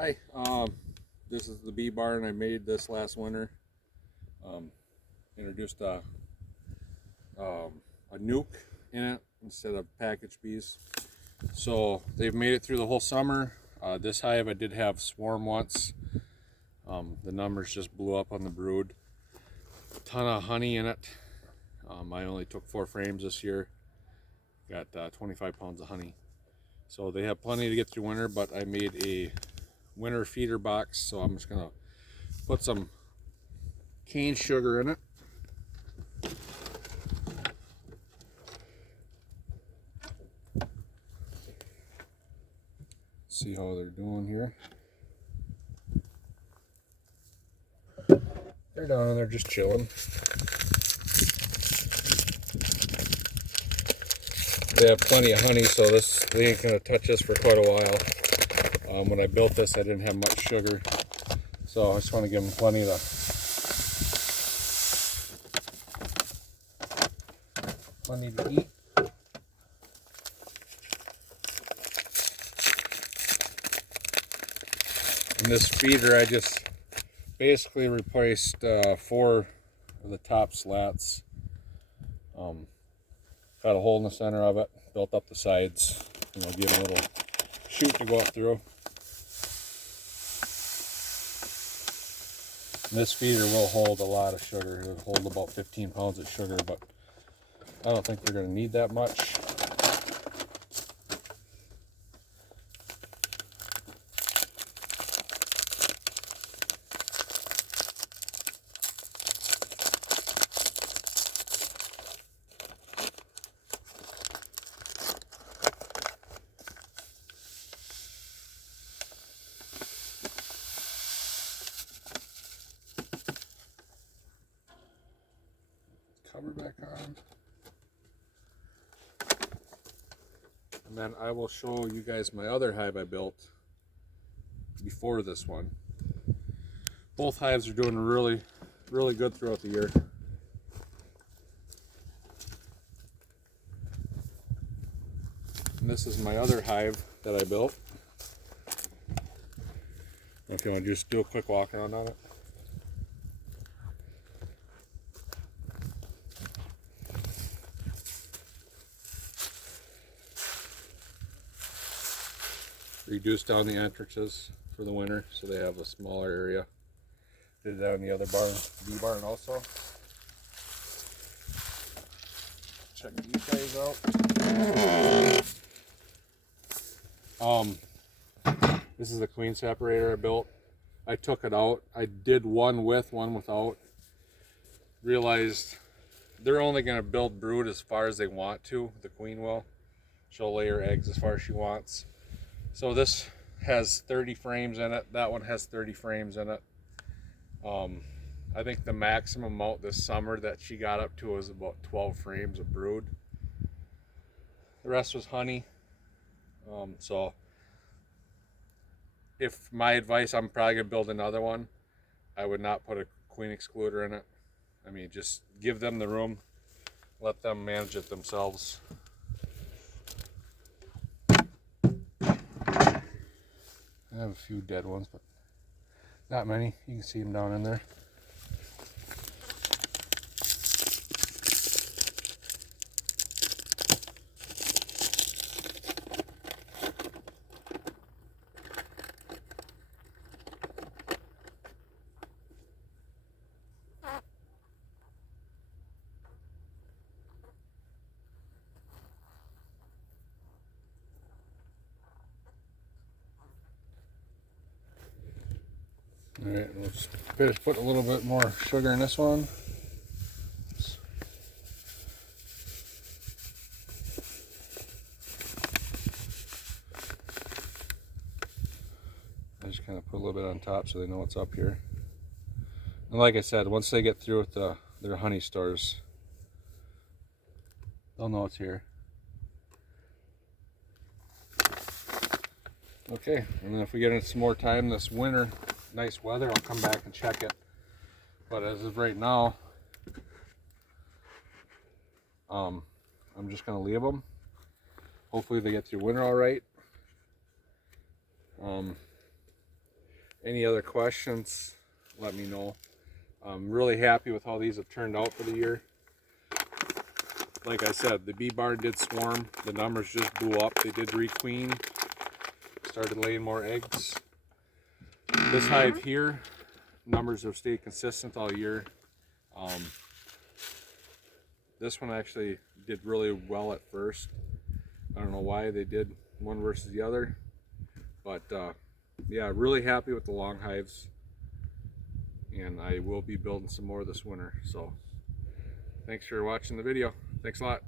Hi, this is the bee barn. I made this last winter. Introduced a nuke in it instead of package bees. So they've made it through the whole summer. This hive I did have swarm once. The numbers just blew up on the brood. A ton of honey in it. I only took 4 frames this year. Got 25 pounds of honey. So they have plenty to get through winter, but I made a winter feeder box, so I'm just gonna put some cane sugar in it. See how they're doing here. They're down and they're just chilling. They have plenty of honey, so they ain't gonna touch us for quite a while. When I built this, I didn't have much sugar, so I just want to give them plenty to eat. And this feeder, I just basically replaced 4 of the top slats. Got a hole in the center of it, built up the sides, give them a little chute to go up through. And this feeder will hold a lot of sugar. It'll hold about 15 pounds of sugar, but I don't think they're going to need that much. Cover back on. And then I will show you guys my other hive I built before this one. Both hives are doing really good throughout the year. And this is my other hive that I built. If you want to just do a quick walk around on it. Reduced down the entrances for the winter, so they have a smaller area. Did that in the other barn, bee barn also. Check these guys out. This is the queen separator I built. I took it out. I did one with, one without. Realized they're only going to build brood as far as they want to. The queen will. She'll lay her eggs as far as she wants. So this has 30 frames in it. That one has 30 frames in it. I think the maximum amount this summer that she got up to was about 12 frames of brood. The rest was honey. So if my advice, I'm probably gonna build another one. I would not put a queen excluder in it. I mean, just give them the room. Let them manage it themselves. I have a few dead ones, but not many. You can see them down in there. All right, let's put a little bit more sugar in this one. I just kind of put a little bit on top so they know what's up here. And like I said, once they get through with their honey stores, they'll know it's here. Okay, and then if we get into some more time this winter, nice weather, I'll come back and check it. But as of right now, I'm just going to leave them. Hopefully they get through winter all right. Any other questions, let me know. I'm really happy with how these have turned out for the year. Like I said, the bee barn did swarm. The numbers just blew up. They did requeen. Started laying more eggs. This hive here, numbers have stayed consistent all year. This one actually did really well at first. I don't know why they did one versus the other, but yeah, really happy with the long hives, and I will be building some more this winter. So thanks for watching the video. Thanks a lot.